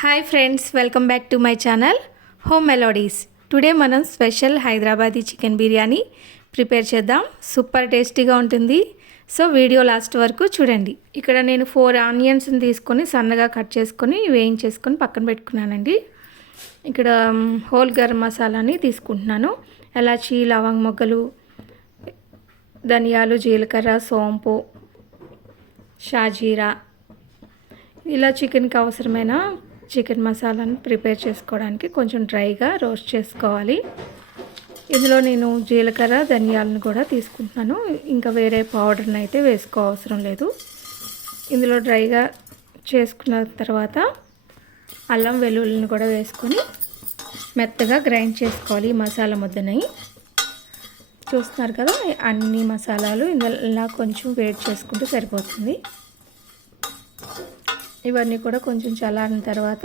Hi friends, welcome back to my channel home melodies. Today మనం special Hyderabadi chicken biryani prepare చేద్దాం. Super టేస్టీగా ఉంటుంది. So video last వరకు చూడండి. ఇక్కడ నేను 4 ఆనియన్స్ని తీసుకొని సన్నగా కట్ చేసుకొని వేయించేసుకొని పక్కన పెట్టుకున్నానండి. ఇక్కడ హోల్ గరం మసాలాని తీసుకుంటున్నాను. ఎలాచి, లవంగ మొగ్గలు, ధనియాలు, జీలకర్ర, సోంపు, షాజీరా, ఇలా చికెన్కి అవసరమైన చికెన్ మసాలాను ప్రిపేర్ చేసుకోవడానికి కొంచెం డ్రైగా రోస్ట్ చేసుకోవాలి. ఇందులో నేను జీలకర్ర, ధనియాలను కూడా తీసుకుంటున్నాను. ఇంకా వేరే పౌడర్ని అయితే వేసుకో అవసరం లేదు. ఇందులో డ్రైగా చేసుకున్న తర్వాత అల్లం వెల్లుల్లిని కూడా వేసుకొని మెత్తగా గ్రైండ్ చేసుకోవాలి. ఈ మసాలా ముద్దని చూస్తున్నారు కదా, అన్ని మసాలాలు ఇందులో కొంచెం వేడి చేసుకుంటే సరిపోతుంది. ఇవన్నీ కూడా కొంచెం చల్లారిన తర్వాత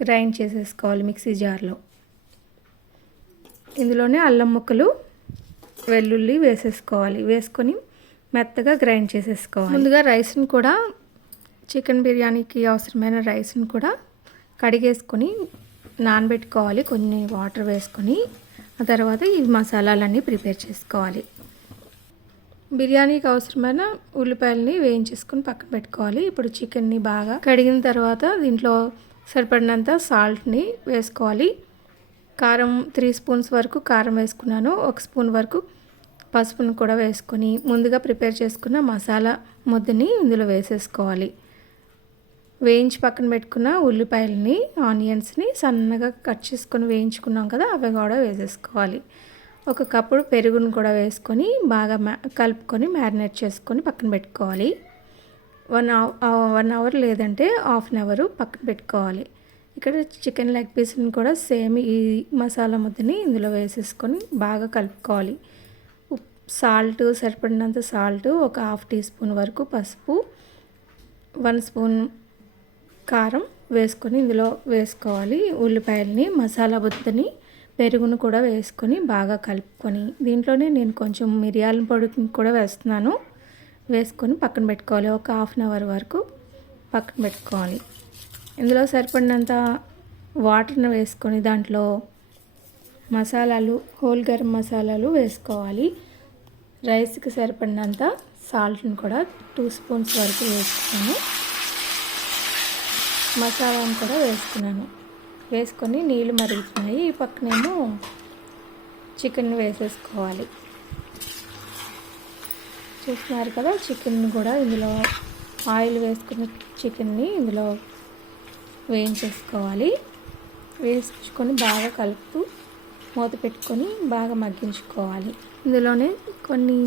గ్రైండ్ చేసేసుకోవాలి మిక్సీ జార్లో. ఇందులోనే అల్లం ముక్కలు, వెల్లుల్లి వేసేసుకోవాలి. వేసుకొని మెత్తగా గ్రైండ్ చేసేసుకోవాలి. ముందుగా రైస్ని కూడా, చికెన్ బిర్యానీకి అవసరమైన రైస్ని కూడా కడిగేసుకొని నానబెట్టుకోవాలి. కొన్ని వాటర్ వేసుకొని ఆ తర్వాత ఈ మసాలాలన్నీ ప్రిపేర్ చేసుకోవాలి. బిర్యానీకి అవసరమైన ఉల్లిపాయలని వేయించేసుకొని పక్కన పెట్టుకోవాలి. ఇప్పుడు చికెన్ని బాగా కడిగిన తర్వాత దీంట్లో సరిపడినంత సాల్ట్ని వేసుకోవాలి. కారం 3 స్పూన్స్ వరకు కారం వేసుకున్నాను. 1 స్పూన్ వరకు పసుపును కూడా వేసుకొని ముందుగా ప్రిపేర్ చేసుకున్న మసాలా ముద్దని ఇందులో వేసేసుకోవాలి. వేయించి పక్కన పెట్టుకున్న ఉల్లిపాయలని, ఆనియన్స్ని సన్నగా కట్ చేసుకొని వేయించుకున్నాం కదా, అవి కూడా వేసేసుకోవాలి. 1 కప్పు పెరుగును కూడా వేసుకొని బాగా కలుపుకొని మ్యారినేట్ చేసుకొని పక్కన పెట్టుకోవాలి. 1 అవర్ లేదంటే ½ అన్ అవర్ పక్కన పెట్టుకోవాలి. ఇక్కడ చికెన్ లెగ్ పీస్ని కూడా సేమ్ ఈ మసాలా ముద్దని ఇందులో వేసేసుకొని బాగా కలుపుకోవాలి. సాల్ట్, సరిపడినంత సాల్ట్, 1/2 టీ స్పూన్ వరకు పసుపు, 1 స్పూన్ కారం వేసుకొని ఇందులో వేసుకోవాలి. ఉల్లిపాయలని, మసాలా ముద్దని, పెరుగును కూడా వేసుకొని బాగా కలుపుకొని దీంట్లోనే నేను కొంచెం మిరియాల పొడిని కూడా వేస్తున్నాను. వేసుకొని పక్కన పెట్టుకోవాలి. 1/2 అన్ అవర్ వరకు పక్కన పెట్టుకోవాలి. ఇందులో సరిపడినంత వాటర్ని వేసుకొని దాంట్లో మసాలాలు, హోల్ గరం మసాలాలు వేసుకోవాలి. రైస్కి సరిపడినంత సాల్ట్ని కూడా 2 స్పూన్స్ వరకు వేసుకున్నాను. మసాలాను కూడా వేసుకున్నాను. వేసుకొని నీళ్ళు మరుగుతున్నాయి. ఈ పక్కనేమో చికెన్ వేసేసుకోవాలి. చూస్తున్నారు కదా, చికెన్ కూడా ఇందులో ఆయిల్ వేసుకున్న చికెన్ని ఇందులో వేయించేసుకోవాలి. వేసుకొని బాగా కలుపుతూ మూత పెట్టుకొని బాగా మగ్గించుకోవాలి. ఇందులోనే కొన్ని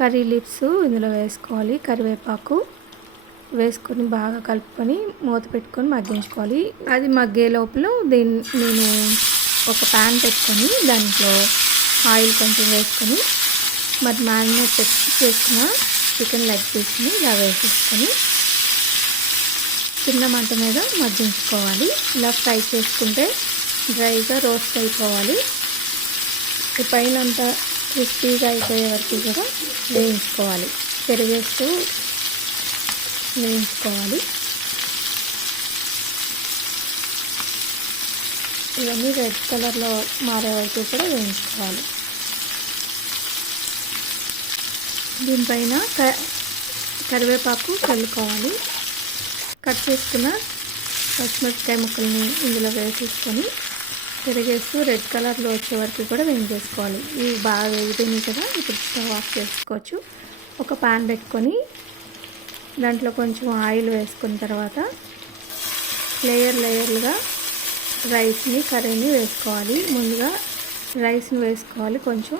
కర్రీ లీవ్స్ ఇందులో వేసుకోవాలి. కరివేపాకు వేసుకొని బాగా కలుపుకొని మూత పెట్టుకొని మగ్గించుకోవాలి. అది మగ్గే లోపల నేను ఒక ప్యాన్ పెట్టుకొని దాంట్లో ఆయిల్ కొంచెం వేసుకొని మరి మ్యారినేట్ చేసుకున్న చికెన్ లెగ్ పీస్ని ఇలా వేసేసుకొని చిన్న మంట మీద మగ్గించుకోవాలి. ఇలా ఫ్రై చేసుకుంటే డ్రైగా రోస్ట్ అయిపోవాలి. ఈ పైన అంతా క్రిస్పీగా అయిపోయే వరకు కూడా వేయించుకోవాలి. పెరిగేస్తూ వేయించుకోవాలి. ఇవన్నీ రెడ్ కలర్లో మారే వరకు కూడా వేయించుకోవాలి. దీనిపైన కరివేపాకు చల్లుకోవాలి. కట్ చేసుకున్న పచ్చిమిరపకాయ ముక్కల్ని ఇందులో వేసేసుకొని తిరిగేస్తూ రెడ్ కలర్లో వచ్చే వరకు కూడా వేయించేసుకోవాలి. ఇవి బాగా వేగిపోయినాయి కదా, ఇప్పుడు స్టవ్ ఆఫ్ చేసుకోవచ్చు. ఒక ప్యాన్ పెట్టుకొని దాంట్లో కొంచెం ఆయిల్ వేసుకున్న తర్వాత లేయర్లుగా రైస్ని, కర్రీని వేసుకోవాలి. ముందుగా రైస్ని వేసుకోవాలి. కొంచెం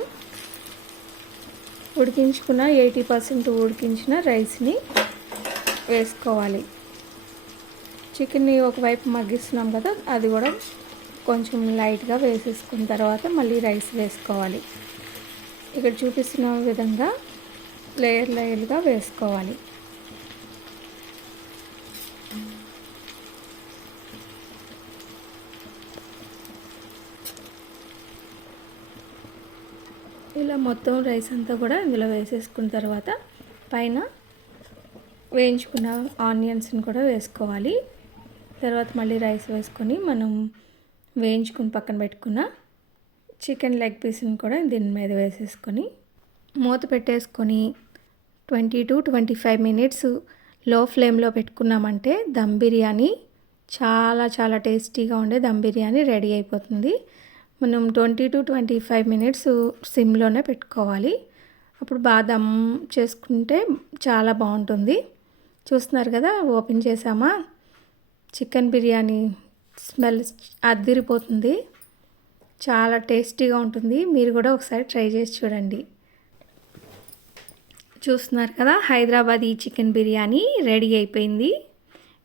ఉడికించుకున్న 80% ఉడికించిన రైస్ని వేసుకోవాలి. చికెన్ని ఒకవైపు మగ్గిస్తున్నాం కదా, అది కూడా కొంచెం లైట్గా వేసేసుకున్న తర్వాత మళ్ళీ రైస్ వేసుకోవాలి. ఇక్కడ చూపిస్తున్న విధంగా లేయర్లుగా వేసుకోవాలి. ఇలా మొత్తం రైస్ అంతా కూడా ఇందులో వేసేసుకున్న తర్వాత పైన వేయించుకున్న ఆనియన్స్ని కూడా వేసుకోవాలి. తర్వాత మళ్ళీ రైస్ వేసుకొని మనం వేయించుకుని పక్కన పెట్టుకున్న చికెన్ లెగ్ పీస్ని కూడా దీని మీద వేసేసుకొని మూత పెట్టేసుకొని 20 to 25 మినిట్స్ లో ఫ్లేమ్లో పెట్టుకున్నామంటే దమ్ బిర్యానీ చాలా చాలా టేస్టీగా ఉండే దమ్ బిర్యానీ రెడీ అయిపోతుంది. మనం 20 to 25 మినిట్స్ సిమ్లోనే పెట్టుకోవాలి. అప్పుడు బాగా దమ్ చేసుకుంటే చాలా బాగుంటుంది. చూస్తున్నారు కదా, ఓపెన్ చేసామా, చికెన్ బిర్యానీ స్మెల్ అదిరిపోతుంది. చాలా టేస్టీగా ఉంటుంది. మీరు కూడా ఒకసారి ట్రై చేసి చూడండి. చూస్తున్నారు కదా, హైదరాబాదీ చికెన్ బిర్యానీ రెడీ అయిపోయింది.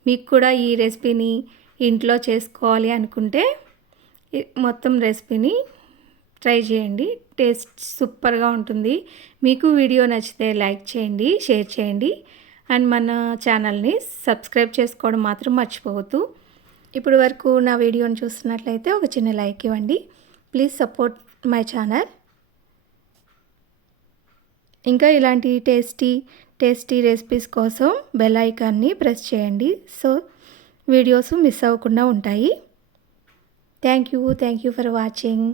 మీకు కూడా ఈ రెసిపీని ఇంట్లో చేసుకోవాలి అనుకుంటే మొత్తం రెసిపీని ట్రై చేయండి. టేస్ట్ సూపర్గా ఉంటుంది. మీకు వీడియో నచ్చితే లైక్ చేయండి, షేర్ చేయండి అండ్ మన ఛానల్ని సబ్స్క్రైబ్ చేసుకోవడం మాత్రం మర్చిపోవద్దు. ఇప్పుడు వరకు నా వీడియోని చూస్తున్నట్లయితే ఒక చిన్న లైక్ ఇవ్వండి. Please support my channel. ఇంకా ఇలాంటి టేస్టీ రెసిపీస్ కోసం బెల్ ఐకాన్ని ప్రెస్ చేయండి. సో వీడియోస్ మిస్ అవ్వకుండా ఉంటాయి. Thank you for watching.